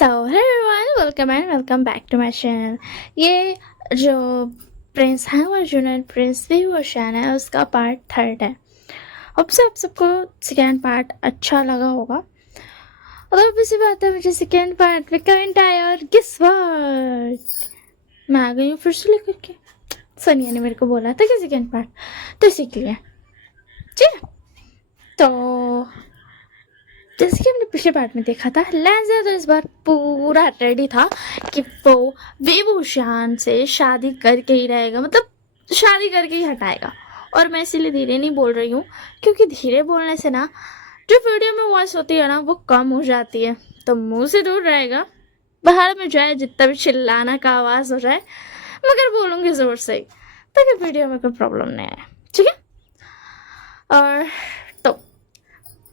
So hello everyone, welcome and welcome back to my channel. ये जो Prince है वो जूनियर प्रिंस भी वो शान है, उसका पार्ट 3 है। अब से आप सबको सेकेंड पार्ट अच्छा लगा होगा। और अब इसी बात है, मुझे सेकेंड पार्ट में कमेंट आया और गेस व्हाट, मैं आ गई हूँ फिर से लेकर के। सोनिया ने मेरे को बोला था कि सेकेंड पार्ट, तो सीख लिया। ठीक है, तो जैसे कि हमने पिछले पार्ट में देखा था, लैंज़र तो इस बार पूरा रेडी था कि वो विभूषण से शादी करके ही रहेगा, मतलब शादी करके ही हटाएगा। और मैं इसीलिए धीरे नहीं बोल रही हूँ, क्योंकि धीरे बोलने से ना जो वीडियो में वॉइस होती है ना वो कम हो जाती है। तो मुंह से दूर रहेगा, बाहर में जाए जितना भी चिल्लाना का आवाज़ हो जाए, मगर बोलूँगी ज़ोर से ही, ताकि वीडियो में कोई प्रॉब्लम नहीं आए। ठीक है, और तो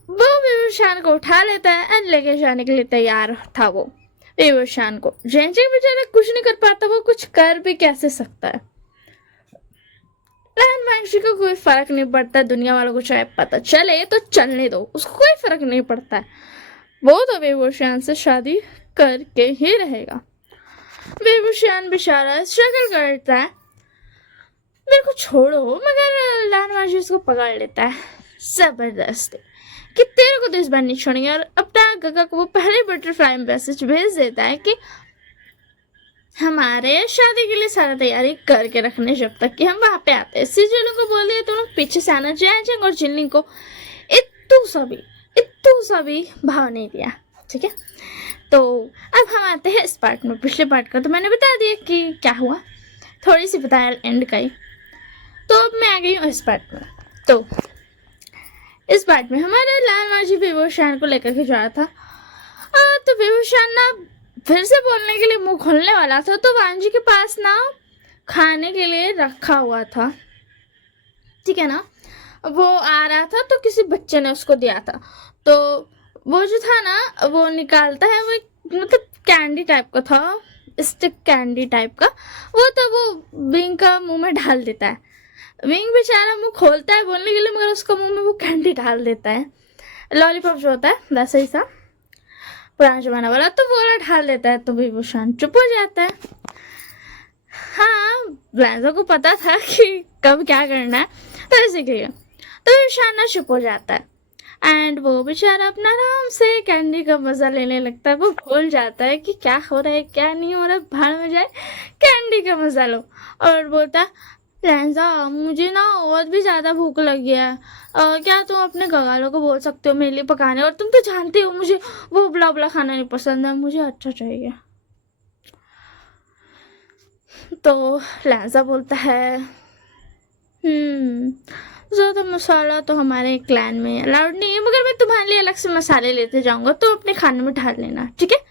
वो विभूषण को उठा लेता है एंड लेके जाने के लिए तैयार था। वो विभूषण को जेंजी बेचारा कुछ नहीं कर पाता, वो कुछ कर भी कैसे सकता है। वंशी को कोई फर्क नहीं पड़ता, दुनिया वालों को चाहे पता चले तो चलने दो, उसको कोई फर्क नहीं पड़ता है। वो तो विभूषण से शादी करके ही रहेगा। विभूषण बेचारा स्ट्रगल करता है, मेरे को छोड़ो, मगर लानवाजी उसको पकड़ लेता है जबरदस्ती कि तेरे को तो इस बार नहीं छोड़ेंगे। और अपना गगा को वो पहले बटरफ्लाई मैसेज भेज देता है कि हमारे शादी के लिए सारा तैयारी करके रखने जब तक कि हम वहां पे आते हैं। सिजुलू को बोल दिया तुम लोग पीछे से आना, जैंग और जिन्नी को इतू सभी भाव नहीं दिया। ठीक है, तो अब हम आते हैं इस पार्ट में। पिछले पार्ट का तो मैंने बता दिया कि क्या हुआ, थोड़ी सी बताया एंड का ही। तो अब मैं आ गई हूँ इस पार्ट में। तो इस पार्ट में हमारा लालमाजी विभूषण को लेकर के जा रहा था। तो विभूषण ना फिर से बोलने के लिए मुंह खोलने वाला था, तो वांजी के पास ना खाने के लिए रखा हुआ था। ठीक है ना, वो आ रहा था तो किसी बच्चे ने उसको दिया था। तो वो जो था ना वो निकालता है, वो मतलब कैंडी टाइप का था, स्टिक कैंडी टाइप का। वो तो वो विंग का मुंह में डाल देता है। विंग बेचारा मुंह खोलता है बोलने के लिए, मगर उसका मुंह में वो कैंडी डाल देता है। लॉलीपॉप जो होता है वैसे ही सा पुराना जमाना वाला, तो वो ढाल देता है। तो विभूषण चुप हो जाता है। हाँ, ब्लांजो को पता था कि कब क्या करना है, तो इसीलिए तो विभूषण ना चुप हो जाता है। एंड वो बेचारा अपना आराम से कैंडी का मजा लेने लगता है। वो भूल जाता है कि क्या हो रहा है क्या नहीं हो रहा है, भाड़ में जाए, कैंडी का मजा लो। और बोलता लैंजा मुझे ना और भी ज़्यादा भूख लगी है, क्या तुम अपने गगालों को बोल सकते हो मेरे लिए पकाने, और तुम तो जानते हो मुझे वो उबला उबला खाना नहीं पसंद है, मुझे अच्छा चाहिए। तो लैंजा बोलता है ज़्यादा मसाला तो हमारे क्लैन में अलाउड नहीं है, मगर मैं तुम्हारे लिए अलग से मसाले लेते जाऊँगा, तो अपने खाने में ढाल लेना, ठीक है।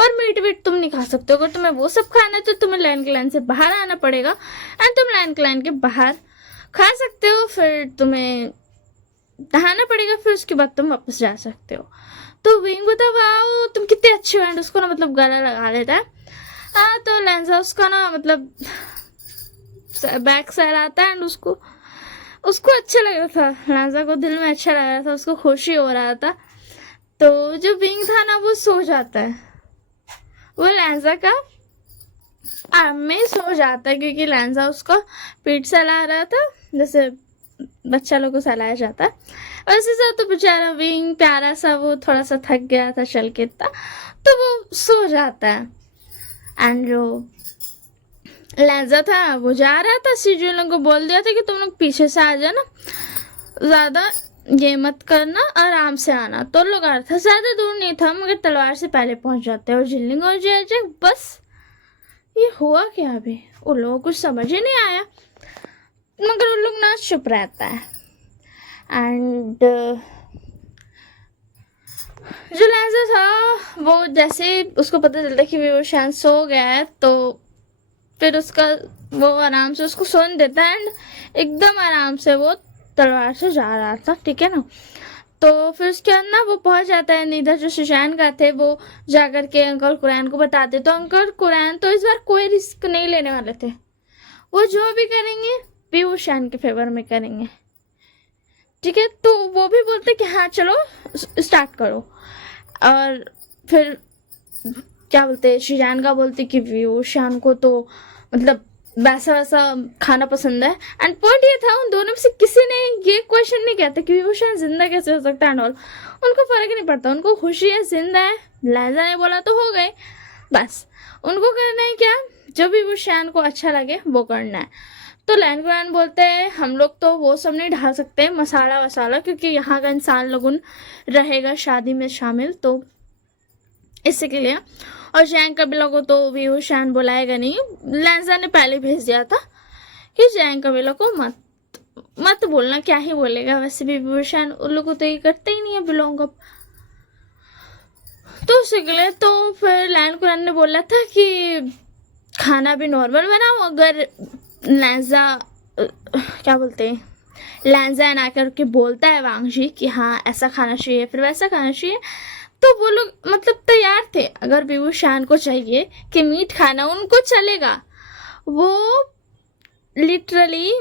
और मीट वीट तुम नहीं खा सकते हो, अगर तुम्हें वो सब खाना है तो तुम्हें लाइन क्लैन से बाहर आना पड़ेगा। एंड तुम लाइन क्लैन के बाहर खा सकते हो, फिर तुम्हें नहाना पड़ेगा, फिर उसके बाद तुम वापस जा सकते हो। तो विंग बता वाओ तुम कितने अच्छे हो, एंड उसको ना मतलब गला लगा लेता है। तो लैंजा उसका ना मतलब बैक सर आता है, एंड उसको अच्छा लग रहा था, लैंजा को दिल में अच्छा लग रहा था, उसको खुशी हो रहा था। तो जो विंग था ना वो सो जाता है, वो लैंजा का आर्म में सो जाता है, क्योंकि लैंजा उसको पीठ सहला रहा था जैसे बच्चा लोग को सहलाया जाता है। वैसे से तो बेचारा विंग प्यारा सा वो थोड़ा सा थक गया था चल के इतना, तो वो सो जाता है। एंड जो लैंजा था वो जा रहा था, सिजुलन को बोल दिया था कि तुम लोग पीछे से आ जाना, ज़्यादा ये मत करना, आराम से आना। तो लोग आ रहा था, ज़्यादा दूर नहीं था, मगर तलवार से पहले पहुंच जाते हैं। और जिलिंग और जय बस ये हुआ क्या अभी, उन लोगों को कुछ समझ ही नहीं आया, मगर उन लोग ना चुप रहता है। एंड जो लैंजा था वो जैसे उसको पता चलता कि विभूषण सो गया है, तो फिर उसका वो आराम से उसको सोने देता है। एंड एकदम आराम से वो तलवार से जा रहा था, ठीक है ना। तो फिर उसके बाद ना वो पहुंच जाता है, इधर जो सुशान का थे वो जाकर के अंकल कुरैन को बताते। तो अंकल कुरैन तो इस बार कोई रिस्क नहीं लेने वाले थे, वो जो भी करेंगे विभूषण के फेवर में करेंगे, ठीक है। तो वो भी बोलते कि हाँ चलो स्टार्ट करो। और फिर क्या बोलते हैं, शिजान का बोलते कि व्यूशान को तो मतलब वैसा वैसा खाना पसंद है। एंड पॉइंट ये था, उन दोनों में से किसी ने ये क्वेश्चन नहीं किया था कि व्यूशान जिंदा कैसे हो सकता है एंड ऑल। उनको फर्क नहीं पड़ता, उनको खुशी है, जिंदा है, लहजा ने बोला तो हो गए, बस उनको करना है क्या, जो भी व्यूशान को अच्छा लगे वो करना है। तो लैन कुरान बोलते हैं हम लोग तो वो सब नहीं ढाल सकते मसाला वसाला, क्योंकि यहाँ का इंसान लोगन रहेगा शादी में शामिल, तो इससे के लिए। और जैंग कबीला को तो व्यूशान बुलाएगा नहीं, लैंजा ने पहले भेज दिया था कि जैंग कबीला को मत बोलना, क्या ही बोलेगा, वैसे भी व्यूशान उन लोग को तो ये करते ही नहीं है बिलोंग अप। तो उसके लिए तो फिर लैन कुरान ने बोला था कि खाना भी नॉर्मल बनाओ, अगर लैंजा क्या बोलते हैं, लैंजा ना करके बोलता है वांगजी कि हाँ ऐसा खाना चाहिए फिर वैसा खाना चाहिए, तो वो लोग मतलब तैयार थे। अगर व्यूशान को चाहिए कि मीट खाना, उनको चलेगा, वो लिटरली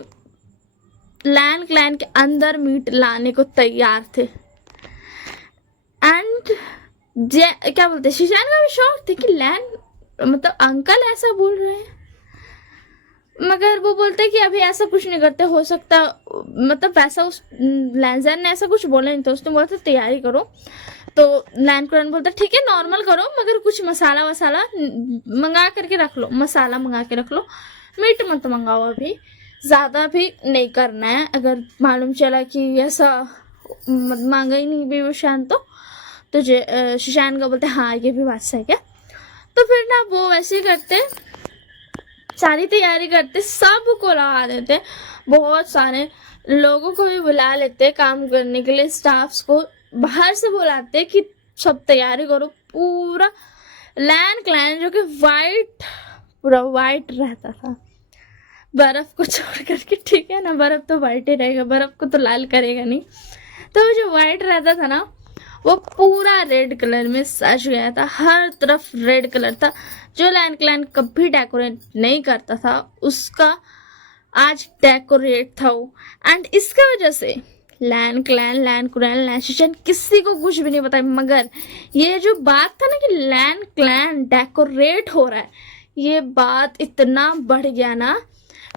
लैन क्लैन के अंदर मीट लाने को तैयार थे। एंड क्या बोलते हैं, शिजान का भी शौक थे कि लैन मतलब अंकल ऐसा बोल रहे हैं, मगर वो बोलते कि अभी ऐसा कुछ नहीं करते, हो सकता मतलब वैसा उस लैंजन ने ऐसा कुछ बोला नहीं था, उसने बोला था तैयारी करो। तो लैन कुरान बोलता ठीक है नॉर्मल करो, मगर कुछ मसाला वसाला मंगा करके रख लो, मसाला मंगा के रख लो, मीट मत मंगाओ, अभी ज़्यादा भी नहीं करना है। अगर मालूम चला कि ऐसा मांगा ही नहीं व्यूशान तो शिशान का बोलते हाँ ये भी बात सही है। तो फिर ना वो वैसे ही करते, सारी तैयारी करते, सबको लगा देते, बहुत सारे लोगों को भी बुला लेते काम करने के लिए, स्टाफ्स को बाहर से बुलाते कि सब तैयारी करो। पूरा लैन क्लैन जो कि पूरा वाइट रहता था, बर्फ को छोड़ करके, ठीक है ना, बर्फ तो वाइट ही रहेगा, बर्फ को तो लाल करेगा नहीं, तो जो वाइट रहता था ना वो पूरा रेड कलर में सज गया था, हर तरफ रेड कलर था। जो लैन क्लैन कभी डेकोरेट नहीं करता था उसका आज डेकोरेट था वो। एंड इसका वजह से लैन क्लैन, लैन कुरान, लैन शिशान किसी को कुछ भी नहीं पता, मगर ये जो बात था ना कि लैन क्लैन डेकोरेट हो रहा है, ये बात इतना बढ़ गया ना,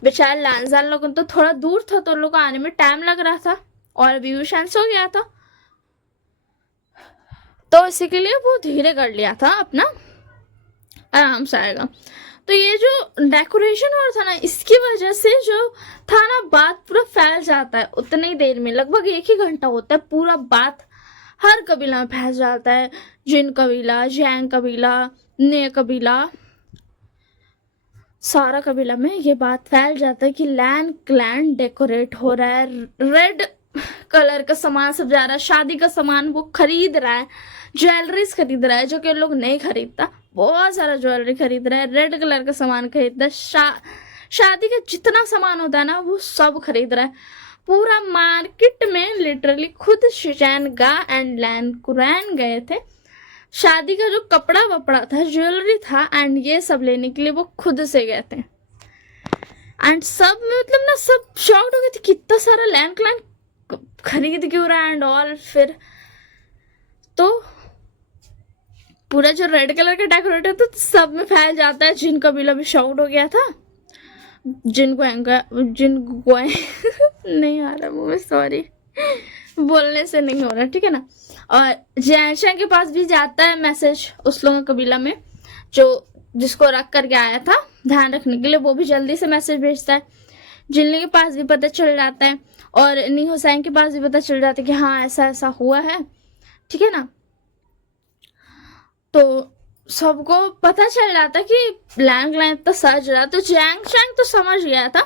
बेचारे लैंजान लोगों तो थोड़ा दूर था तो लोग को आने में टाइम लग रहा था और व्यूशान सो गया था, तो इसी के लिए वो धीरे कर लिया था अपना, आराम से आएगा। तो ये जो डेकोरेशन और था ना, इसकी वजह से जो था ना बात पूरा फैल जाता है उतनी देर में, लगभग 1 ही घंटा होता है, पूरा बात हर कबीला में फैल जाता है, जिन कबीला, जैंग कबीला, ने कबीला, सारा कबीला में ये बात फैल जाता है कि लैन क्लैन डेकोरेट हो रहा है, रेड कलर का सामान सब जा रहा है, शादी का सामान वो खरीद रहा है, ज्वेलरीज खरीद रहा है जो कि लोग नहीं खरीदता, बहुत सारा ज्वेलरी खरीद रहा है, रेड कलर का सामान खरीदता है, शादी का जितना सामान होता है ना वो सब खरीद रहा है। पूरा मार्केट में लिटरली खुद शिजान गा एंड लैन कुरान गए थे, शादी का जो कपड़ा वपड़ा था, ज्वेलरी था, एंड ये सब लेने के लिए वो खुद से गए थे। एंड सब मतलब ना सब शॉक्ड हो गए थे, कितना सारा लैन क्लैन खरीद क्यों रहा है एंड ऑल। फिर तो पूरा जो रेड कलर का डेकोरेट है तो सब में फैल जाता है, जिन कबीला भी शॉक्ड हो गया था, जिनको नहीं आ रहा मुंह में, सॉरी बोलने से नहीं हो रहा, ठीक है ना। और जैनशाह के पास भी जाता है मैसेज उस लोगों कबीला में जो जिसको रख करके आया था ध्यान रखने के लिए, वो भी जल्दी से मैसेज भेजता है, जिनने के पास भी पता चल जाता है और नी हुसैन के पास भी पता चल जाता है कि हाँ ऐसा ऐसा हुआ है, ठीक है ना। तो सबको पता चल जाता कि लैंग लैंग तो सज रहा, तो जैंग शैंग तो समझ गया था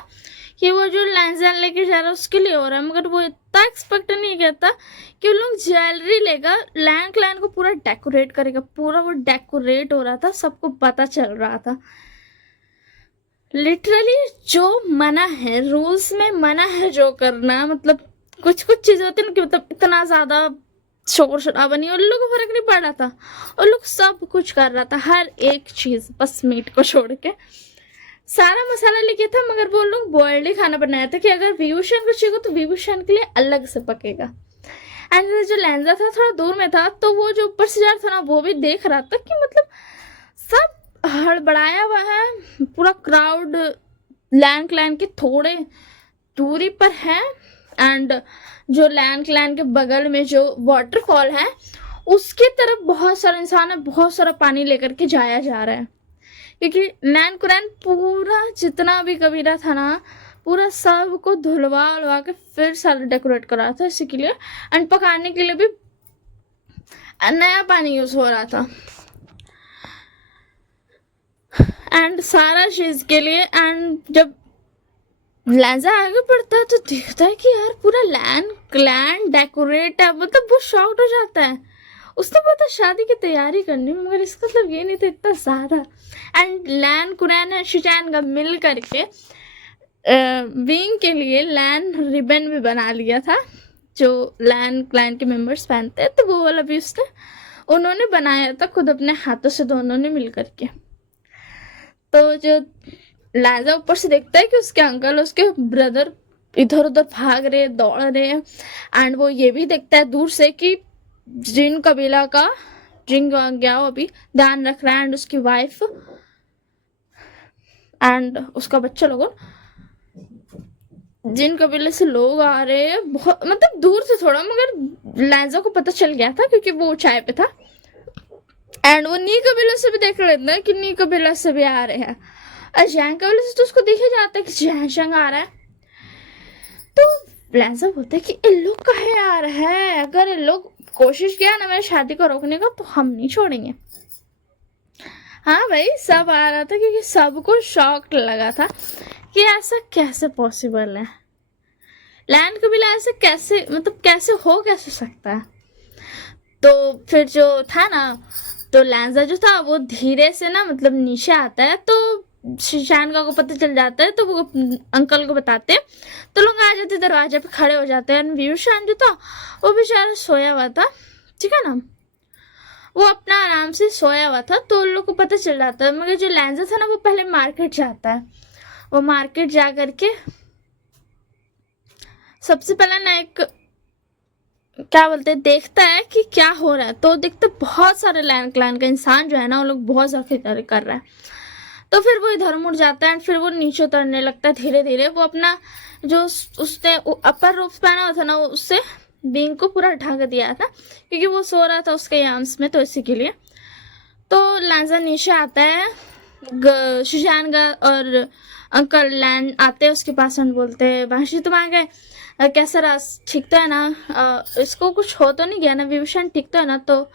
कि वो जो लैंजन लेके जा रहा है उसके लिए हो रहा है, मगर वो इतना एक्सपेक्ट नहीं करता कि वो लोग ज्वेलरी लेकर लैंग लैंग को पूरा डेकोरेट करेगा। पूरा वो डेकोरेट हो रहा था, सबको पता चल रहा था। लिटरली जो मना है, रूल्स में मना है जो करना, मतलब कुछ कुछ चीजें होती है ना कि मतलब इतना ज्यादा शोर शराबा नहीं, उन लोगों को फर्क नहीं पड़ रहा था, उन लोग सब कुछ कर रहा था, हर एक चीज, बस मीट को छोड़ के सारा मसाला लेके था। मगर वो लोग बॉइल्ड ही खाना बनाया था कि अगर व्यूशान को चाहिए तो व्यूशान के लिए अलग से पकेगा। एंड जो लैंजा था थोड़ा दूर में था, तो वो जो ऊपर से जा रहा था ना वो भी देख रहा था कि मतलब हड़बड़ाया हुआ है, पूरा क्राउड लैन क्लैन के थोड़े दूरी पर है, एंड जो लैन क्लैन के बगल में जो वाटरफॉल है उसकी तरफ बहुत सारे इंसान है, बहुत सारा पानी लेकर के जाया जा रहा है, क्योंकि लैन कुरैन पूरा जितना भी कबीला था ना, पूरा सब को धुलवा उलवा के फिर सारा डेकोरेट करा था इसी के लिए, एंड पकाने के लिए भी नया पानी यूज हो रहा था, एंड सारा चीज के लिए। एंड जब लैंजा आगे बढ़ता है तो देखता है कि यार पूरा लैंड डेकोरेट है, मतलब वो शॉक्ड हो जाता है। उसने पता शादी की तैयारी करनी, मगर इसका मतलब ये नहीं था इतना ज्यादा। एंड लैन कुरैन और शिजान का मिल करके विंग के लिए लैन रिबन भी बना लिया था, जो लैन क्लैन के मेंबर्स पहनते हैं, तो वो वाला भी उन्होंने बनाया था खुद अपने हाथों से, दोनों ने मिल करके। तो जो लाजा ऊपर से देखता है कि उसके अंकल उसके ब्रदर इधर उधर भाग रहे, दौड़ रहे हैं, एंड वो ये भी देखता है दूर से कि जिन कबीला का जिन गया वो अभी ध्यान रख रहा है, एंड उसकी वाइफ एंड उसका बच्चा लोगों, जिन कबीले से लोग आ रहे हैं, बहुत मतलब दूर से थोड़ा, मगर लाजा को पता चल गया था क्योंकि वो ऊंचाई पे था, एंड वो नी कबीले से भी देख लेता है कि नी कबीला से भी आ रहे हैं, और जैंग कबीले से तो उसको दिख ही जाता है कि जैंग आ रहा है। तो लाजा बोलता है कि इन लोग कहे आ रहा है, अगर इन लोग कोशिश किया ना मेरी शादी को रोकने का तो हम नहीं छोड़ेंगे। हाँ भाई, सब आ रहा था क्योंकि सबको शॉक लगा था कि ऐसा कैसे पॉसिबल है, लैंड कबीला ऐसे कैसे, मतलब कैसे सकता है। तो फिर जो था ना, तो लैंजा जो था वो धीरे से ना मतलब नीचे आता है, तो शिशान का को पता चल जाता है, तो वो अंकल को बताते हैं, तो लोग आ जाते दरवाजे पे खड़े हो जाते हैं। व्यूशान जो था वो बेचारा सोया हुआ था, ठीक है ना, वो अपना आराम से सोया हुआ था, तो उन लोग को पता चल जाता है। मगर जो लैंजा था ना वो पहले मार्केट जाता है, वो मार्केट जा करके सबसे पहले ना एक क्या बोलते हैं देखता है कि क्या हो रहा है, तो देखते बहुत सारे लैंड क्लैन का इंसान जो है ना वो लोग बहुत ज्यादा खरीदारी कर रहा है। तो फिर वो इधर मुड़ जाता है, फिर वो नीचे उतरने लगता है धीरे धीरे। वो अपना जो उसने अपर रूफ पहना हुआ था ना, उससे बींग को पूरा ढक दिया था क्योंकि वो सो रहा था उसके याम्स में, तो इसी के लिए। तो लांजा नीचे आता है, सुजान का और अंकल लैंड आते हैं उसके पास, बोलते हैं वंशी तुम आ गए, कैसा रहा, ठीक तो है ना, इसको कुछ हो तो नहीं गया ना, विभूषण ठीक तो है ना। तो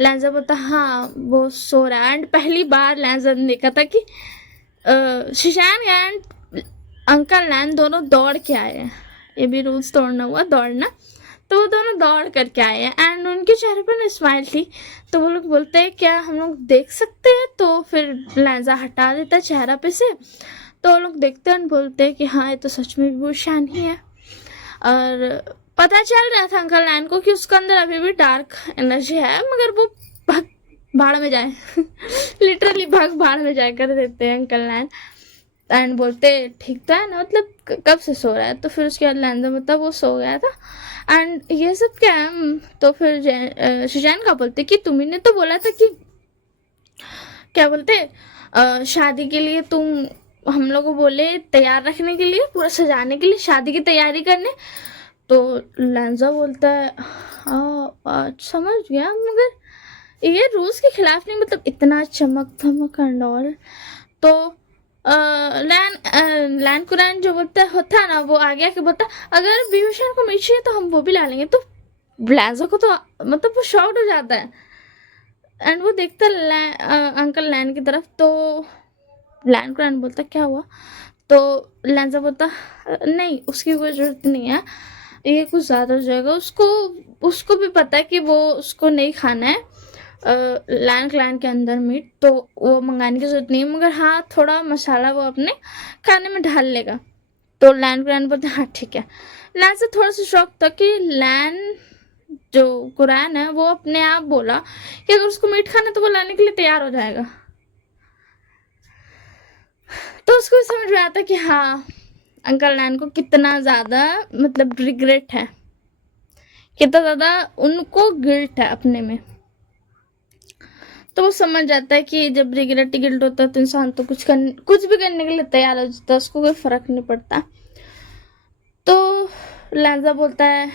लैंजा बोलता हाँ वो सो रहा है। एंड पहली बार लैंजा ने देखा था कि सुजान एंड अंकल लैंड दोनों दौड़ के आए हैं, ये भी रूल्स तोड़ना हुआ दौड़ना, तो वो दोनों दौड़ करके आए हैं, एंड उनके चेहरे पर ना स्माइल थी। तो वो लोग बोलते हैं क्या हम लोग देख सकते हैं, तो फिर लैंजा हटा देता है चेहरा पे से, तो वो लोग देखते हैं बोलते हैं कि हाँ ये तो सच में विभूषण ही है। और पता चल रहा था अंकल लैन को कि उसके अंदर अभी भी डार्क एनर्जी है, मगर वो भाग भाड़ में जाए लिटरली भाग भाड़ में जाए कर देते हैं अंकल लैन, एंड बोलते ठीक तो है ना, मतलब कब से सो रहा है। तो फिर उसके बाद लैंजा मतलब वो सो गया था, एंड ये सब क्या है। तो फिर सुजैन का बोलते कि तुम्ही ने तो बोला था कि क्या बोलते शादी के लिए तुम हम लोग को बोले तैयार रखने के लिए, पूरा सजाने के लिए, शादी की तैयारी करने। तो लैंजा बोलता है समझ गया, मगर ये रूल्स के खिलाफ नहीं, मतलब इतना चमक धमक एंड ऑल। तो लैन कुरैन जो बोलता होता है ना, वो आ गया कि बोलता अगर विभूषण को मीट चाहिए तो हम वो भी ला लेंगे। तो लैंजा को तो मतलब वो शॉक्ड हो जाता है, एंड वो देखता अंकल लैन की तरफ। तो लैन कुरैन बोलता क्या हुआ, तो लैंजा बोलता नहीं उसकी कोई जरूरत नहीं है, ये कुछ ज़्यादा हो जाएगा, उसको भी पता है कि वो उसको नहीं खाना है लैन क्लैन के अंदर मीट, तो वो मंगाने की जरूरत नहीं है, मगर हाँ थोड़ा मसाला वो अपने खाने में ढाल लेगा। तो लैन क्लैन बोलते हाँ ठीक है। लैन से थोड़ा सा शौक था कि लैन जो कुरैन है वो अपने आप बोला कि अगर उसको मीट खाना तो वो लाने के लिए तैयार हो जाएगा। तो उसको समझ में आता कि हाँ अंकल लैन को कितना ज़्यादा मतलब रिग्रेट है, कितना ज़्यादा उनको गिल्ट है अपने में। तो वो समझ जाता है कि जब रिग्रेट गिल्ट होता है तो इंसान तो कुछ भी करने के लिए तैयार हो जाता है, उसको कोई फर्क नहीं पड़ता। तो लैंजा बोलता है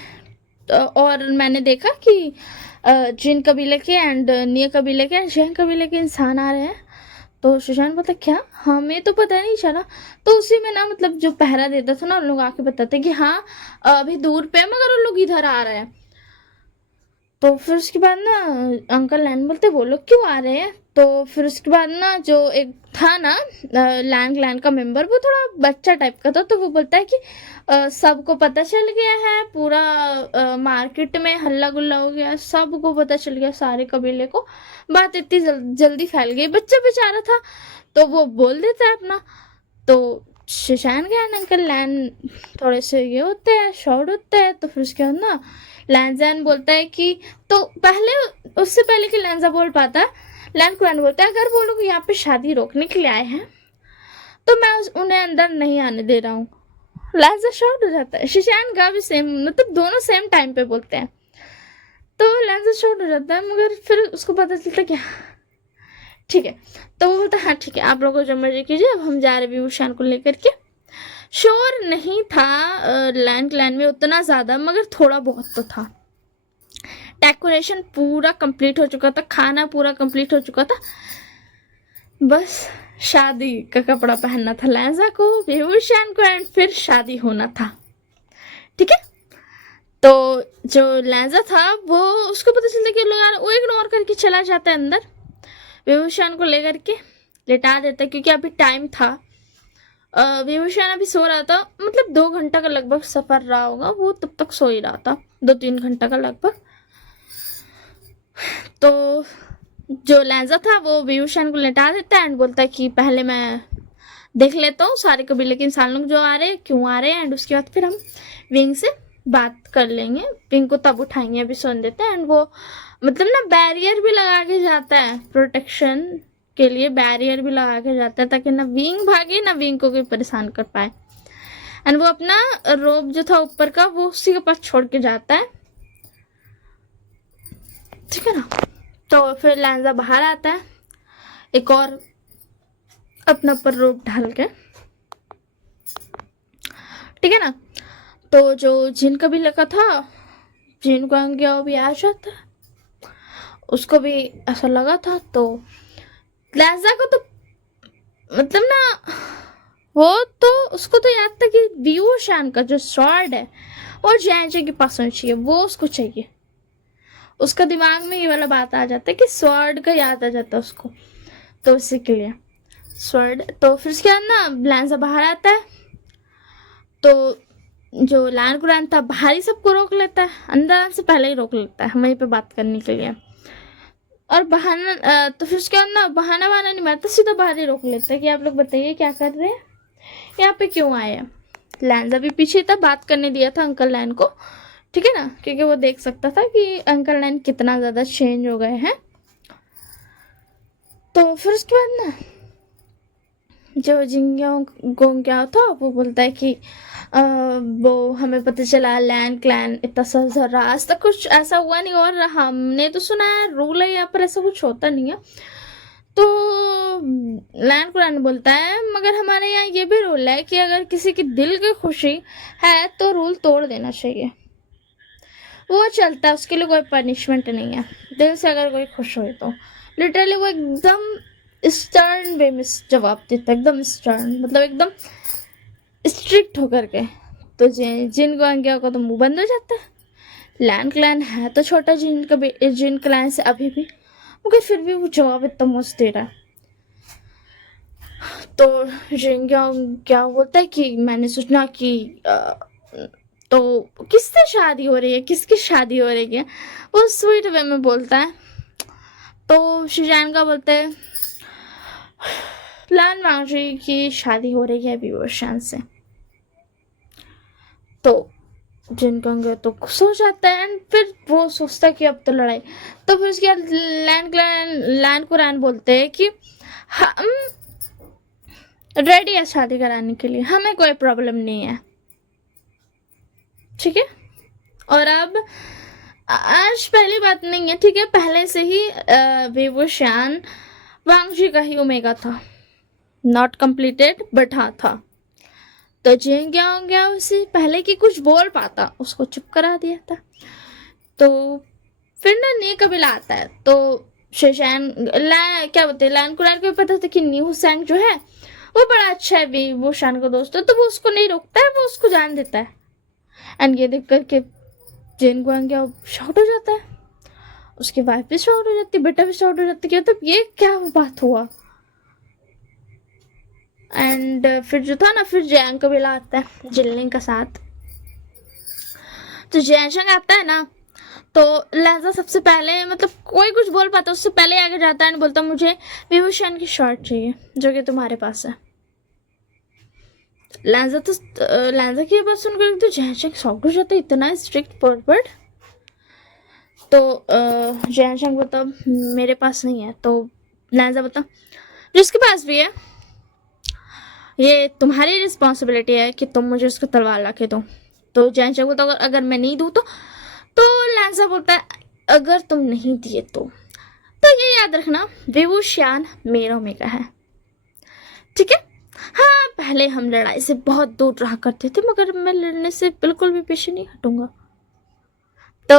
और मैंने देखा कि जिन कबीले के एंड निय कबीले के एंड जैन कबीले के इंसान आ रहे हैं। तो सुशांत बोलता क्या, हमें तो पता नहीं चला। तो उसी में ना मतलब जो पहरा देता था ना, उन लोग आके बताते कि हाँ अभी दूर पे मगर उन लोग इधर आ रहे हैं। तो फिर उसके बाद ना अंकल लैन बोलते वो लोग क्यों आ रहे हैं। तो फिर उसके बाद ना जो एक था ना लैंग लैंड का मेंबर, वो थोड़ा बच्चा टाइप का था। तो वो बोलता है कि सबको पता चल गया है, पूरा मार्केट में हल्ला गुल्ला हो गया, सबको पता चल गया, सारे कबीले को बात इतनी जल्दी फैल गई। बच्चा बेचारा था तो वो बोल देता है अपना। तो शशान का अंकल लैन थोड़े से ये होते हैं, शॉर्ट होते हैं। तो फिर उसके बाद ना लैंजैन बोलता है कि तो पहले उससे पहले कि लैंजा बोल पाता है, लैंड कुरान बोलता है अगर वो लोग यहाँ पे शादी रोकने के लिए आए हैं तो मैं उन्हें अंदर नहीं आने दे रहा हूँ। लैंजा शॉर्ट हो जाता है, शिशान का भी सेम, मतलब दोनों सेम टाइम पे बोलते हैं। तो लैंजा शॉर्ट हो जाता है, मगर फिर उसको पता चलता क्या ठीक है। तो वो बोलता है हाँ ठीक है, आप लोगों को जो मर्जी कीजिए, अब हम जा रहे विभूषण को लेकर के। शोर नहीं था लैंड क्लैन में उतना ज़्यादा, मगर थोड़ा बहुत तो था। डेकोरेशन पूरा कंप्लीट हो चुका था, खाना पूरा कंप्लीट हो चुका था, बस शादी का कपड़ा पहनना था लैंजा को, विभूषण को, एंड फिर शादी होना था। ठीक है। तो जो लैंजा था वो उसको पता चलता कि लोग यार, वो इग्नोर करके चला जाता है अंदर, विभूषण को लेकर के लेटा देता है क्योंकि अभी टाइम था। विभूषण अभी सो रहा था, मतलब 2 घंटा का लगभग सफर रहा होगा, वो तब तक सो ही रहा था, 2-3 घंटा का लगभग। तो जो लैंजा था वो विभूषण को लेटा देता है एंड बोलता है कि पहले मैं देख लेता हूँ सारे कबीले के इंसान लोग जो आ रहे हैं क्यों आ रहे हैं, एंड उसके बाद फिर हम विंग से बात कर लेंगे। विंग को तब उठाएंगे, अभी सुन देते हैं। एंड वो मतलब ना बैरियर भी लगा के जाता है, प्रोटेक्शन के लिए बैरियर भी लगा के जाता है ताकि ना विंग भागे ना विंग को कोई परेशान कर पाए। एंड वो अपना रोप जो था ऊपर का वो उसी के पास छोड़ के जाता है। ठीक है ना। तो फिर लैंजा बाहर आता है एक और अपना पर रोप ढाल के। ठीक है ना। तो जो जिन कबीले का था, जिन को गया वो भी आ जाता है, उसको भी ऐसा लगा था। तो लैंजा को तो मतलब ना वो तो उसको तो याद था कि विभूषण का जो स्वॉर्ड है वो जैंजे के पास होना चाहिए, वो उसको चाहिए। उसका दिमाग में ये वाला बात आ जाता है कि स्वॉर्ड का याद आ जाता है उसको, तो उसी के लिए स्वॉर्ड। तो फिर उसके बाद ना लैंजा बाहर आता है, तो जो लैंड कुरान था बाहर ही सबको रोक लेता है, अंदर आने से पहले ही रोक लेता है वहीं पे बात करने के लिए। और बहाना तो फिर उसके बाद ना बहाना नहीं मारता, सीधा बाहर ही रोक लेता है कि आप लोग बताइए क्या कर रहे हैं, यहाँ पे क्यों आए हैं। लैंजा भी पीछे था, बात करने दिया था अंकल लैन को। ठीक है ना, क्योंकि वो देख सकता था कि अंकल लैन कितना ज़्यादा चेंज हो गए हैं। तो फिर उसके बाद ना जो गोंग्याओ था वो बोलता है कि वो हमें पता चला लैंड क्लैन इतना सा रहा, आज तक कुछ ऐसा हुआ नहीं, और हमने तो सुना है रूल है यहाँ पर ऐसा कुछ होता नहीं है। तो लैंड कुरान बोलता है मगर हमारे यहाँ ये भी रूल है कि अगर किसी की दिल की खुशी है तो रूल तोड़ देना चाहिए, वो चलता है, उसके लिए कोई पनिशमेंट नहीं है। दिल से अगर कोई खुश हो तो लिटरली वो एकदम स्टर्न वे में जवाब देता है, एकदम स्टर्न, मतलब एकदम स्ट्रिक्ट होकर के। तो जिन गोंगिया का तो मुंह बंद हो जाता है। लैंड क्लैन है तो छोटा जिन क्लैन से अभी भी, मगर फिर भी वो जवाब इतना मस्त दे रहा है। तो जिंगिया क्या बोलता है कि मैंने सोचना कि तो किससे शादी हो रही है, किसकी शादी हो रही है, वो स्वीट वे में बोलता है। तो शिजान का बोलते हैं लान मांगजी की शादी हो रही है विभूषण से। तो जिनका तो खुश हो जाता है एंड फिर वो सोचता है कि अब तो लड़ाई। तो फिर उसके बाद लैंड कुरान बोलते हैं कि हम रेडी है शादी कराने के लिए, हमें कोई प्रॉब्लम नहीं है। ठीक है। और अब आज पहली बात नहीं है, ठीक है, पहले से ही विवुशियान वांगजी का ही ओमेगा था, नॉट कंप्लीटेड बट हाँ था। तो जिन क्या हो गया, उसे पहले कि कुछ बोल पाता उसको चुप करा दिया था। तो फिर ना नी कबीला आता है, तो शेशान क्या बोलते हैं, लैन कुरान को भी पता था कि न्यू सैंग जो है वो बड़ा अच्छा है, भी वो शान का दोस्त है, तो वो उसको नहीं रोकता है, वो उसको जान देता है। एंड ये देख करके जिन गुआंग शॉर्ट हो जाता है, उसकी वाइफ भी शॉर्ट हो जाती है, बेटा भी शॉर्ट हो जाती है, मतलब ये क्या बात हुआ। एंड फिर जो था ना, फिर जैंग कबीला आता है जिनलिंग का साथ। तो जैशंग आता है ना, तो लहजा सबसे पहले, मतलब कोई कुछ बोल पाता उससे पहले आगे जाता है और बोलता मुझे विभूषण की शॉर्ट चाहिए जो कि तुम्हारे पास है। लहजा की बात सुनकर तो जैशंग शॉक हो जाता है, इतना स्ट्रिक्ट फॉरवर्ड। तो जैशंग बोलता मेरे पास नहीं है। तो लहजा बोलता जिसके पास भी है ये तुम्हारी रिस्पॉन्सिबिलिटी है कि तुम मुझे उसको तलवार ला के दो। तो जैशंग बोलता अगर मैं नहीं दूँ तो लहजा बोलता है अगर तुम नहीं दिए तो ये याद रखना विवुशियान मेरा ओमेगा है, ठीक है। हाँ, पहले हम लड़ाई से बहुत दूर रहा करते थे, मगर मैं लड़ने से बिल्कुल भी पीछे नहीं हटूंगा। तो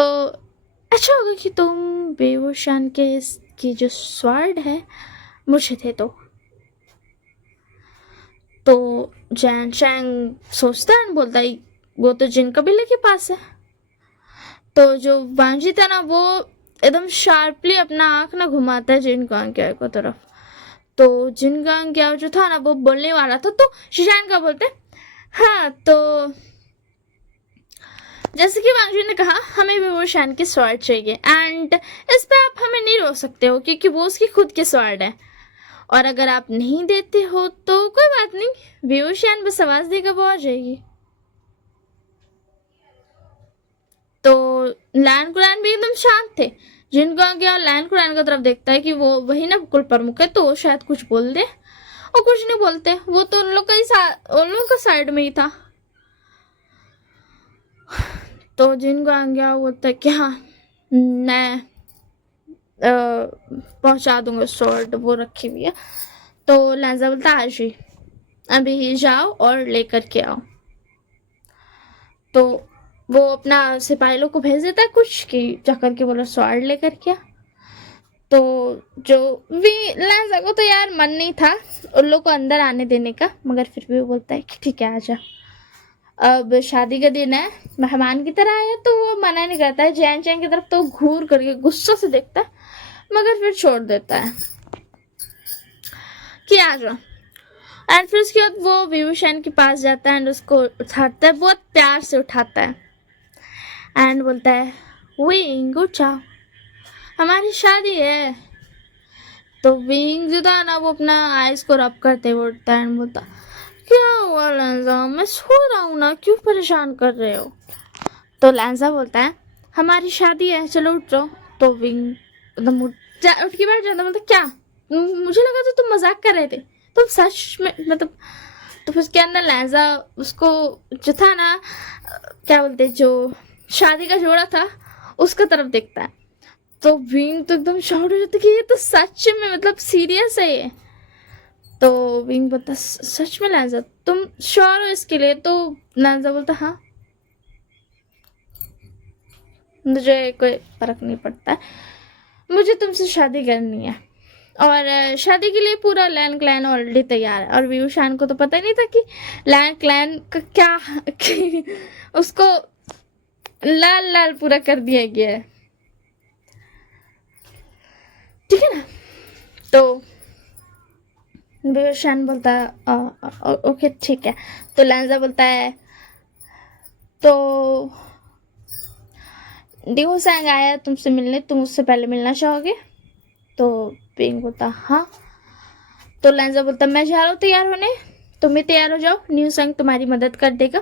अच्छा होगा कि तुम विवुशियान की जो स्वार्ड है मुझे दे दो। तो जैन शैंग सोचता है, बोलता है वो तो जिन कबीले के पास है। तो जो वांजी था ना, वो एकदम शार्पली अपना आंख ना घुमाता है जिन गांग्या को तरफ। तो जिन गांग्या जो था ना, वो बोलने वाला था, तो शिशान का बोलते हाँ, तो जैसे कि वांजी ने कहा हमें भी वो शान की स्वार्ड चाहिए, एंड इस पे आप हमें नहीं रोक सकते हो क्योंकि वो उसकी खुद की स्वार्ड है। और अगर आप नहीं देते हो तो कोई बात नहीं, विवुशियान बस आवाज देकर वो आ जाएगी। तो लैन कुरान भी एकदम शांत थे। जिनका गया लैन कुरान की तरफ देखता है कि वो वही ना कुल प्रमुख है, तो वो शायद कुछ बोल दे, और कुछ नहीं बोलते, वो तो उन लोग का साइड में ही था। तो जिनका गया बोलता है कि हाँ मैं पहुंचा दूंगा स्वॉर्ड, वो रखी हुई है। तो लहजा बोलता आज ही अभी ही जाओ और लेकर के आओ। तो वो अपना सिपाही लोग को भेज देता है कुछ कि जाकर के बोला स्वॉर्ड लेकर के। तो जो भी लहजा को तो यार मन नहीं था उन लोग को अंदर आने देने का, मगर फिर भी वो बोलता है कि ठीक है आजा, अब शादी का दिन है, मेहमान की तरह आया, तो वो मना नहीं करता है। जैन चैन की तरफ तो घूर करके गुस्सा से देखता है, मगर फिर छोड़ देता है कि आ जाओ। एंड फिर उसके बाद वो विभूषण के पास जाता है एंड उसको उठाता है, बहुत प्यार से उठाता है एंड बोलता है विंग उठ जाओ, हमारी शादी है। तो विंग जो था ना, वो अपना आइज को रब करते हुए उठता है एंड बोलता क्या हुआ लैंजा, मैं सो रहा हूँ ना, क्यों परेशान कर रहे हो। तो लैंजा बोलता है हमारी शादी है, चलो उठ जाओ। तो विंग एकदम उठ के बैठ जाता, बोलता क्या, मुझे लगा तो तुम मजाक कर रहे थे, तुम सच में, मतलब। तो फिर उसके अंदर लैंजा उसको जो था ना, क्या बोलते, जो शादी का जोड़ा था उसका तरफ देखता है। तो विंग तो एकदम शॉक हो जाता है कि ये तो सच में, मतलब सीरियस है ये। तो विंग बोलता सच में लैंजा, तुम श्योर हो इसके लिए। तो लैंजा बोलता हाँ, मुझे कोई फर्क नहीं पड़ता, मुझे तुमसे शादी करनी है। और शादी के लिए पूरा लैन क्लैन ऑलरेडी तैयार है, और विभूषण को तो पता ही नहीं था कि लैन क्लैन का क्या कि उसको लाल लाल पूरा कर दिया गया है, ठीक है ना। तो विभूषण बोलता है ओके ठीक है। तो लैंजा बोलता है तो डिहो सैंग आया तुमसे मिलने, तुम उससे पहले मिलना चाहोगे। तो विंग बोलता हाँ। तो लैंजा बोलता मैं जा रहा हूँ तैयार होने, तुम भी तैयार हो जाओ, न्यू सैंग तुम्हारी मदद कर देगा,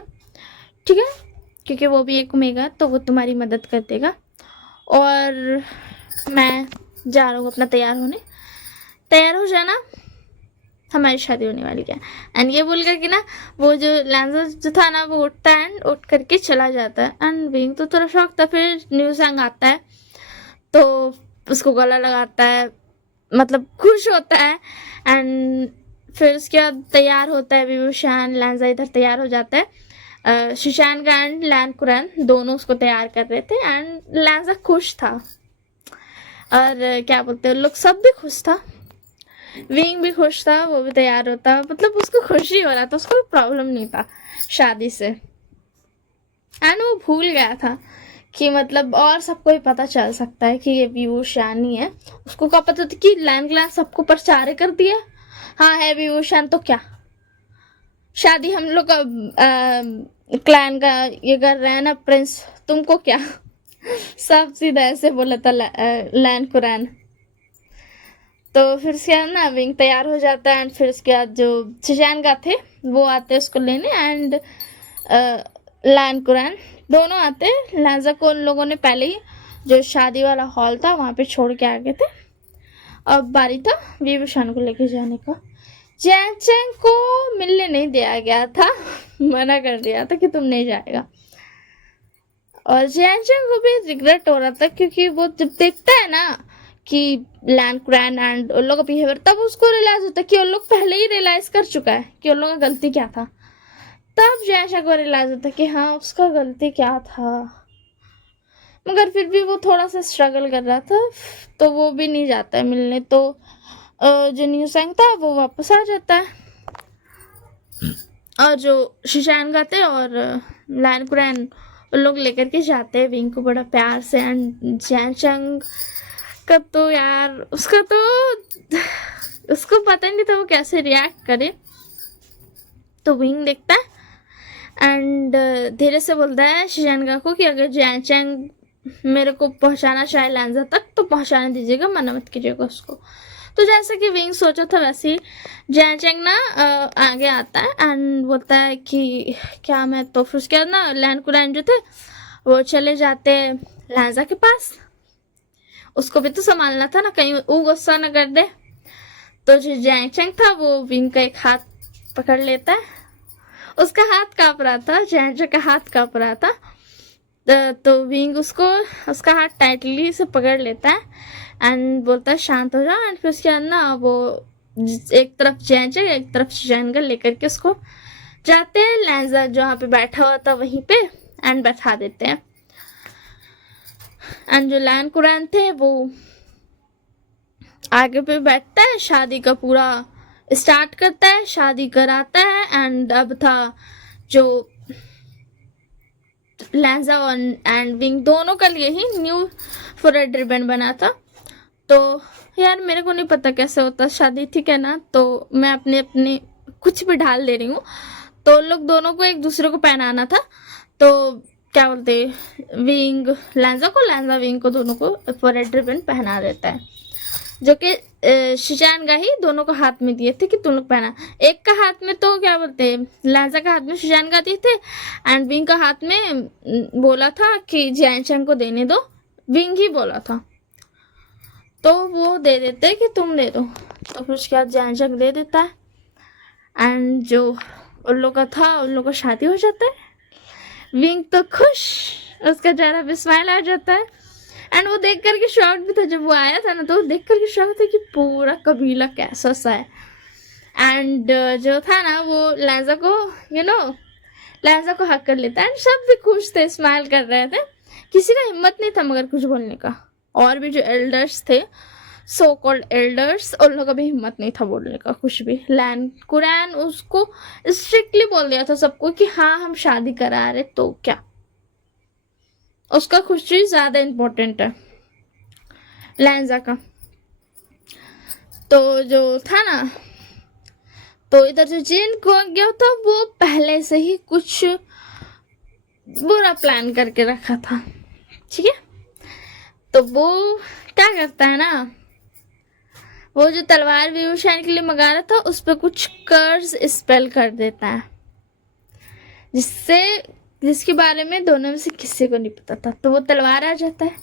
ठीक है, क्योंकि वो भी एक ओमेगा, तो वो तुम्हारी मदद कर देगा। और मैं जा रहा हूँ अपना तैयार होने, तैयार हो जाना, हमारी शादी होने वाली है। एंड ये बोल कर कि ना वो जो लैंजा जो था ना वो उठता है एंड उठ करके चला जाता है। एंड विंग तो थोड़ा शौक था। फिर न्यू सैंग आता है तो उसको गला लगाता है, मतलब खुश होता है। एंड फिर उसके बाद तैयार होता है विभूषण, लैंजा इधर तैयार हो जाता है। शिशान का एंड लैन कुरैन दोनों उसको तैयार कर रहे थे एंड लैंजा खुश था और क्या बोलते हैं लोग सब भी खुश था। विंग भी खुश था, वो भी तैयार होता, मतलब उसको खुशी हो रहा था, उसको कोई प्रॉब्लम नहीं था शादी से। एंड वो भूल गया था कि मतलब और सबको ही पता चल सकता है कि ये विभूषण ही है। उसको क्या पता था कि लैन क्लैन सबको प्रचार कर दिया, हाँ है विभूषण तो क्या, शादी हम लोग का क्लैन का ये कर रहे हैं ना प्रिंस, तुमको क्या सब सीधा ऐसे बोला था लैन कुरैन। तो फिर उसके बाद ना विंग तैयार हो जाता है एंड फिर उसके बाद जो शिशान का थे वो आते उसको लेने एंड लैन कुरैन दोनों आते। लैंजा को उन लोगों ने पहले ही जो शादी वाला हॉल था वहाँ पे छोड़ के आ गए थे। अब बारी था विभूषण को लेके जाने का। जैन चैंग को मिलने नहीं दिया गया था, मना कर दिया था कि तुम नहीं जाएगा। और जैन चैंग को भी रिग्रेट हो रहा था क्योंकि वो जब देखता है ना कि लैन कुरैन एंड उन लोगों का बिहेवियर, तब उसको रियलाइज होता है कि उन लोग पहले ही रियलाइज कर चुका है कि उन लोगों का गलती क्या था। तब जैशा को रियलाइज होता है कि हाँ उसका गलती क्या था, मगर फिर भी वो थोड़ा सा स्ट्रगल कर रहा था तो वो भी नहीं जाता है मिलने। तो जो न्यू सैंग था वो वापस आ जाता है और जो शिशान का थे और लैन कुरैन उन लोग लेकर के जाते हैं विंग को बड़ा प्यार से। एंड जैन चंग का तो यार उसका तो उसको पता नहीं था वो कैसे रिएक्ट करे। तो विंग देखता है एंड धीरे से बोलता है शिशानगा को कि अगर जैन चैंग मेरे को पहुंचाना चाहे लैंजा तक तो पहुंचाने दीजिएगा, मना मत कीजिएगा उसको। तो जैसा कि विंग सोचा था वैसे ही जैन चैंग ना आगे आता है एंड बोलता है कि क्या मैं, तो फिर उसके बाद ना लैन कुरैन जो थे वो चले जाते लैंजा के पास। उसको भी तो संभालना था ना, कहीं वो गुस्सा न कर दे। तो जो जैन चैंग था वो विंग का एक हाथ पकड़ लेता है, उसका हाथ कांप रहा था, जैन चैंग का हाथ कांप रहा था। तो विंग उसको उसका हाथ टाइटली से पकड़ लेता है एंड बोलता है शांत हो जाओ। एंड फिर उसके बाद ना वो एक तरफ जैन चैंग एक तरफ शिशानगा लेकर के उसको जाते हैं लैंजा जहाँ पे बैठा हुआ था वहीं पे एंड बैठा देते हैं। एंड जो लैन कुरैन थे वो आगे पे बैठता है, शादी का पूरा स्टार्ट करता है, शादी कराता है। एंड अब था जो लैंजा एंड विंग दोनों के लिए ही न्यू फॉरवर्ड रिबन बना था। तो यार मेरे को नहीं पता कैसे होता शादी, ठीक है ना, तो मैं अपने अपने कुछ भी ढाल दे रही हूँ। तो लोग दोनों को एक दूसरे को पहनाना था, तो क्या बोलते विंग लैंजा को, लैंजा विंग को, दोनों को फॉरवर्ड रिबन पहना देता है, जो कि शिशानगा ही दोनों को हाथ में दिए थे कि तुम लोग पहना। एक का हाथ में तो क्या बोलते लैंजा का हाथ में शिशानगा दिए थे एंड विंग का हाथ में बोला था कि जैन चैंग को देने दो, विंग ही बोला था। तो वो दे देते कि तुम दे दो। तो फिर उसके बाद जैन चैंग दे देता है एंड जो उन लोग का था उन लोग का शादी हो जाता है। विंग तो खुश, उसका चेहरा पे स्माइल आ जाता है एंड वो देख करके शॉक भी था। जब वो आया था ना तो वो देख करके शॉक था कि पूरा कबीला कैसा सा है। एंड जो था ना वो लैंजा को लैंजा को हक कर लेता है एंड सब भी खुश थे, स्माइल कर रहे थे, किसी का हिम्मत नहीं था मगर कुछ बोलने का। और भी जो एल्डर्स थे, सो कॉल्ड एल्डर्स, उन लोगों का भी हिम्मत नहीं था बोलने का कुछ भी। लैन कुरैन उसको स्ट्रिक्टली बोल दिया था सबको कि हाँ हम शादी करा रहे, तो क्या उसका खुशी ज्यादा इम्पोर्टेंट है लैंजा का। तो जो था ना, तो इधर जो जिन को गया था वो पहले से ही कुछ बुरा प्लान करके रखा था, ठीक है। तो वो क्या करता है ना, वो जो तलवार विभूषण के लिए मंगा रहा था उस पर कुछ कर्ज स्पेल कर देता है, जिसके बारे में दोनों में से किसी को नहीं पता था। तो वो तलवार आ जाता है।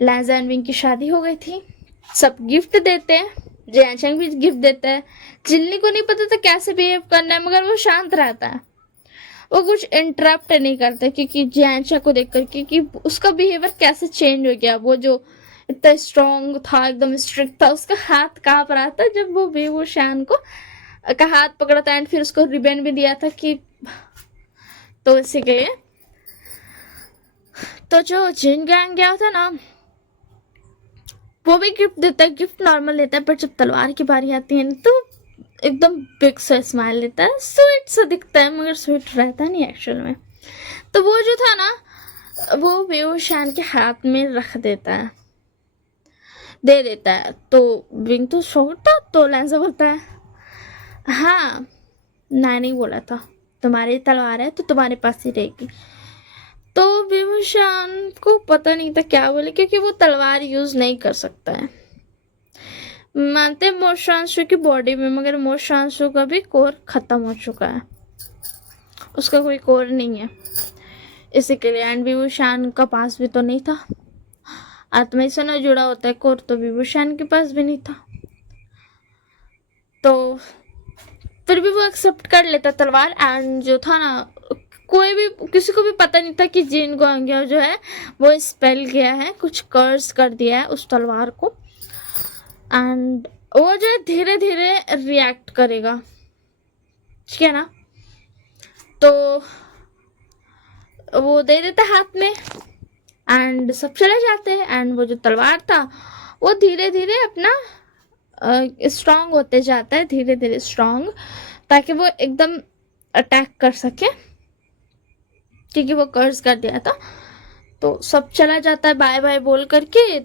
लैंजा एंड विंग की शादी हो गई थी, सब गिफ्ट देते हैं, जैनचंग भी गिफ्ट देता है। जिल्ली को नहीं पता था कैसे बिहेव करना है, मगर वो शांत रहता है, वो कुछ इंटरप्ट नहीं करता, क्योंकि जैनचा को देखकर क्योंकि उसका बिहेवियर कैसे चेंज हो गया। वो जो इतना स्ट्रांग था, एकदम स्ट्रिक्ट था, उसका हाथ कांप रहा था जब वो बेवोशान को का हाथ पकड़ा था, एंड फिर उसको रिबन भी दिया था कि तो इसी के लिए तो जो जिन गैंग गया था ना, वो भी गिफ्ट देता है, गिफ्ट नॉर्मल लेता है, पर जब तलवार की बारी आती है तो एकदम बिग सा स्माइल देता है, स्वीट सा दिखता है, मगर स्वीट रहता नहीं एक्चुअल में। तो वो जो था ना, वो बेवोशान के हाथ में रख देता है, दे देता है। तो विंग तो शॉक था, तो लैंसा बोलता है हाँ नहीं बोला था, तुम्हारी तलवार है तो तुम्हारे पास ही रहेगी। तो बेवोशान को पता नहीं था क्या बोले, क्योंकि वो तलवार यूज नहीं कर सकता है। मानते हैं मोशांशु की बॉडी में, मगर मोशांशु का भी कोर खत्म हो चुका है, उसका कोई कोर नहीं है, इसी के लिए। एंड बेवोशान का पास भी तो नहीं था, आत्मा से न जुड़ा होता है कोर, तो बेवोशान के पास भी नहीं था। तो फिर भी वो एक्सेप्ट कर लेता तलवार। एंड जो था ना, कोई भी किसी को भी पता नहीं था कि जिन गुआंग्याओ जो है वो स्पेल किया है, कुछ कर्स कर दिया है उस तलवार को। एंड वो जो है धीरे धीरे रिएक्ट करेगा, ठीक है ना। तो वो दे देता हाथ में एंड सब चले जाते हैं। एंड वो जो तलवार था वो धीरे धीरे अपना स्ट्रांग होते जाता है, धीरे धीरे स्ट्रांग, ताकि वो एकदम अटैक कर सके, क्योंकि वो कर्ज कर दिया था। तो सब चला जाता है बाय बाय बोल करके,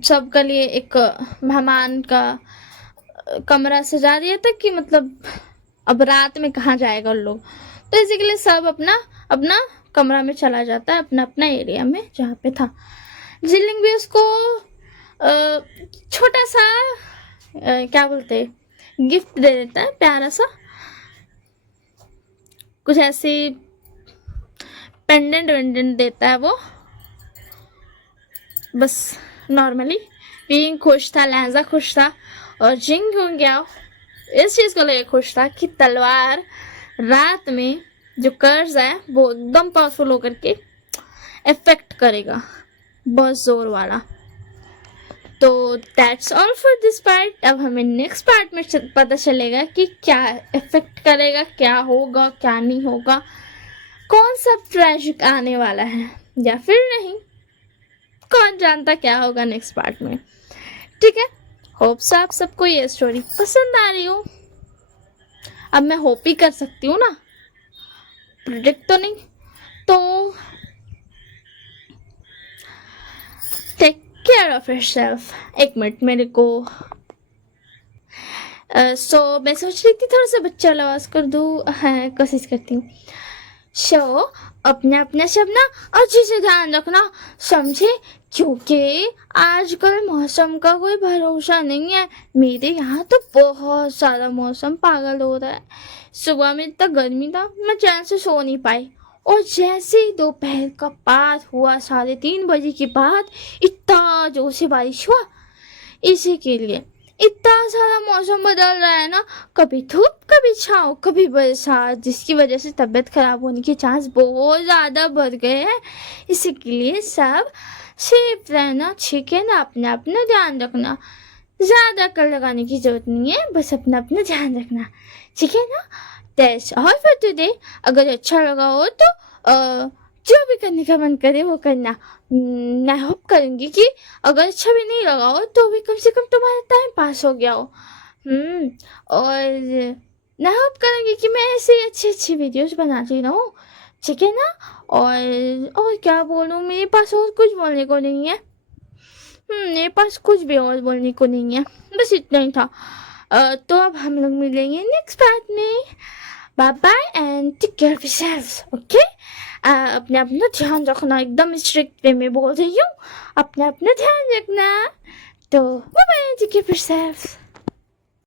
सबके लिए एक मेहमान का कमरा सजा दिया था कि मतलब अब रात में कहाँ जाएगा उन लोग। तो इसी के लिए सब अपना अपना कमरा में चला जाता है, अपना अपना एरिया में जहाँ पे था। जिलिंग भी उसको छोटा सा क्या बोलते हैं गिफ्ट दे देता है, प्यारा सा कुछ ऐसी पेंडेंट वेंडेंट देता है वो, बस नॉर्मली। विंग खुश था, लैंजा खुश था, और जिंग हो गया इस चीज़ को लेकर खुश था कि तलवार रात में जो कर्ज है वो एकदम पावरफुल होकर के इफेक्ट करेगा, बहुत जोर वाला। तो that's all for this part. अब हमें नेक्स्ट पार्ट में पता चलेगा कि क्या इफेक्ट करेगा, क्या होगा क्या नहीं होगा, कौन सा ट्रेजिक आने वाला है या फिर नहीं, कौन जानता क्या होगा नेक्स्ट पार्ट में। ठीक है, होप्स आप सबको ये स्टोरी पसंद आ रही हो। अब मैं होप ही कर सकती हूँ ना, प्रेडिक्ट तो नहीं। तो टेक केयर ऑफ योरसेल्फ। एक मिनट मेरे को मैं सोच रही थी थोड़ा सा बच्चा आवाज कर दूँ, हाँ कोशिश करती हूँ। अपने अपने सब ना अच्छे से ध्यान रखना, समझे, क्योंकि आजकल मौसम का कोई भरोसा नहीं है। मेरे यहाँ तो बहुत ज़्यादा मौसम पागल हो रहा है। सुबह में इतना गर्मी था, मैं चैन से सो नहीं पाई, और जैसे ही दोपहर का बात हुआ 3:30 बजे के बाद इतना जोर से बारिश हुआ। इसी के लिए इतना सारा मौसम बदल रहा है ना, कभी धूप कभी छाँव कभी बरसात, जिसकी वजह से तबीयत खराब होने के चांस बहुत ज़्यादा बढ़ गए हैं। इसी के लिए सब सेफ रहना, ठीक है ना, अपना अपना ध्यान रखना, ज़्यादा कर लगाने की जरूरत नहीं है, बस अपना अपना ध्यान रखना, ठीक है ना। That's all for today. अगर अच्छा लगा हो तो जो भी करने का मन करे वो करना। मैं होप करूँगी कि अगर अच्छा भी नहीं लगा हो तो भी कम से कम तुम्हारा टाइम पास हो गया हो। और मैं होप करूँगी कि मैं ऐसे अच्छी अच्छी वीडियोस बनाती रहूँ, ठीक है ना। और क्या बोलूँ, मेरे पास और कुछ बोलने को नहीं है। मेरे पास कुछ भी और बोलने को नहीं है, बस इतना ही था। तो अब हम लोग मिलेंगे नेक्स्ट पार्ट में। Bye bye and take care of yourself, okay. अपने अपना ध्यान रखना, एकदम स्ट्रिक्ट वे में बोल रही हूँ, अपना अपना ध्यान रखना। तो bye bye, take care of yourself.